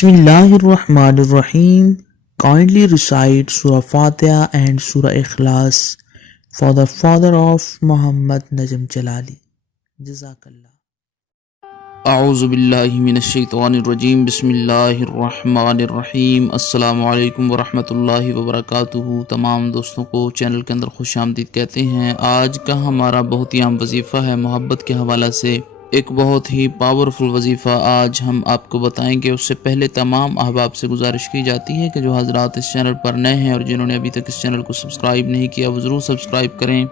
Bismillahirrahmanirrahim. Kindly recite Surah Fatiha and Surah Ikhlas for the father of Muhammad Najm Jalali. Jazakallah. اعوذ باللہ من الشیطان الرجیم بسم اللہ الرحمن الرحیم السلام علیکم ورحمۃ اللہ وبرکاتہ۔ تمام دوستوں کو چینل کے اندر خوش آمدید کہتے ہیں۔ آج کا ہمارا بہت ہی عام وظیفہ ہے محبت کے حوالہ سے، ایک بہت ہی پاورفل وظیفہ آج ہم آپ کو بتائیں گے۔ اس سے پہلے تمام احباب سے گزارش کی جاتی ہے کہ جو حضرات اس چینل پر نئے ہیں اور جنہوں نے ابھی تک اس چینل کو سبسکرائب نہیں کیا وہ ضرور سبسکرائب کریں،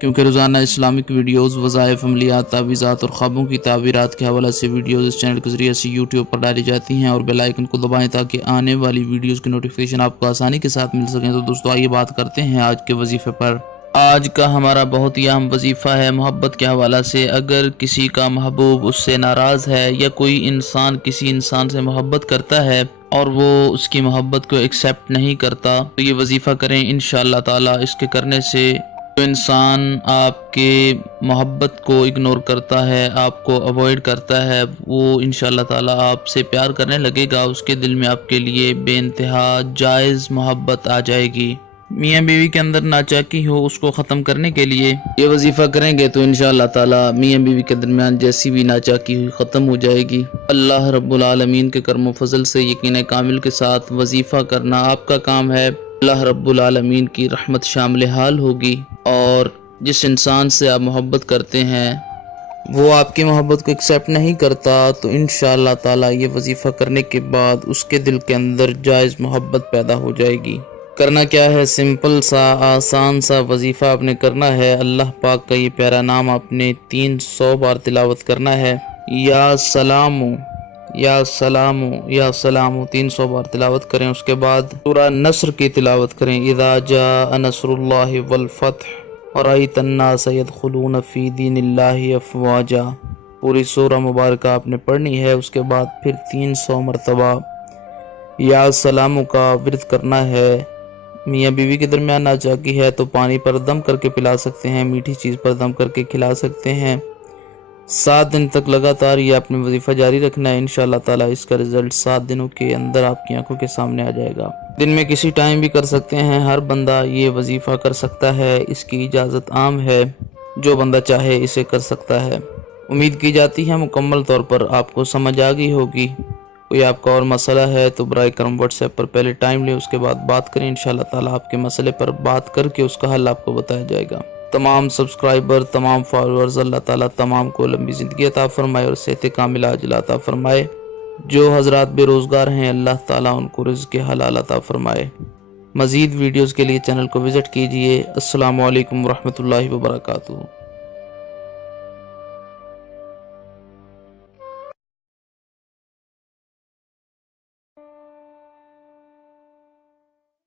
کیونکہ روزانہ اسلامک ویڈیوز، وظائف، عملیات، تعویذات اور خوابوں کی تعبیرات کے حوالہ سے ویڈیوز اس چینل کے ذریعے سے یوٹیوب پر ڈالی جاتی ہیں، اور بیل آئیکن کو دبائیں تاکہ آنے والی ویڈیوز کی نوٹیفیکیشن آپ کو آسانی کے ساتھ مل سکیں۔ تو دوستو آئیے بات کرتے ہیں آج کے وظیفے پر۔ آج کا ہمارا بہت ہی اہم وظیفہ ہے محبت کے حوالہ سے۔ اگر کسی کا محبوب اس سے ناراض ہے یا کوئی انسان کسی انسان سے محبت کرتا ہے اور وہ اس کی محبت کو ایکسیپٹ نہیں کرتا تو یہ وظیفہ کریں انشاءاللہ تعالی۔ اس کے کرنے سے جو انسان آپ کے محبت کو اگنور کرتا ہے، آپ کو اوائڈ کرتا ہے، وہ انشاءاللہ تعالی آپ سے پیار کرنے لگے گا۔ اس کے دل میں آپ کے لیے بے انتہا جائز محبت آ جائے گی۔ میاں بیوی کے اندر ناچاکی ہو، اس کو ختم کرنے کے لیے یہ وظیفہ کریں گے تو انشاءاللہ تعالی میاں بیوی کے درمیان جیسی بھی ناچاکی ہوئی ختم ہو جائے گی۔ اللہ رب العالمین کے کرم و فضل سے یقین کامل کے ساتھ وظیفہ کرنا آپ کا کام ہے۔ اللہ رب العالمین کی رحمت شامل حال ہوگی، اور جس انسان سے آپ محبت کرتے ہیں وہ آپ کی محبت کو ایکسیپٹ نہیں کرتا تو انشاءاللہ تعالی یہ وظیفہ کرنے کے بعد اس کے دل کے اندر جائز محبت پیدا ہو جائے گی۔ کرنا کیا ہے، سمپل سا آسان سا وظیفہ آپ نے کرنا ہے۔ اللہ پاک کا یہ پیارا نام آپ نے 300 بار تلاوت کرنا ہے۔ یا سلامو یا سلامو یا سلامو 300 بار تلاوت کریں۔ اس کے بعد سورہ نصر کی تلاوت کریں۔ اذا جاء نصر اللہ والفتح ورأیت الناس يدخلون فی دین اللہ افواجا، پوری سورہ مبارکہ آپ نے پڑھنی ہے۔ اس کے بعد پھر 300 مرتبہ یا سلامو کا ورد کرنا ہے۔ میاں بیوی کے درمیان ناچاکی ہے تو پانی پر دم کر کے پلا سکتے ہیں، میٹھی چیز پر دم کر کے کھلا سکتے ہیں۔ 7 دن تک لگاتار یہ اپنے وظیفہ جاری رکھنا ہے۔ انشاءاللہ تعالی اس کا رزلٹ 7 دنوں کے اندر آپ کی آنکھوں کے سامنے آ جائے گا۔ دن میں کسی ٹائم بھی کر سکتے ہیں، ہر بندہ یہ وظیفہ کر سکتا ہے، اس کی اجازت عام ہے، جو بندہ چاہے اسے کر سکتا ہے۔ امید کی جاتی ہے مکمل طور پر آپ کو سمجھ آ گئی ہوگی۔ کوئی آپ کا اور مسئلہ ہے تو برائے کرم واٹس ایپ پر پہلے ٹائم لیں، اس کے بعد بات کریں۔ انشاءاللہ تعالی آپ کے مسئلے پر بات کر کے اس کا حل آپ کو بتایا جائے گا۔ تمام سبسکرائبر، تمام فالورز، اللہ تعالی تمام کو لمبی زندگی عطا فرمائے اور صحت کاملہ عاجلہ عطا فرمائے۔ جو حضرات بے روزگار ہیں اللہ تعالی ان کو رزق حلال عطا فرمائے۔ مزید ویڈیوز کے لیے چینل کو وزٹ کیجئے۔ السلام علیکم ورحمۃ اللہ وبرکاتہ۔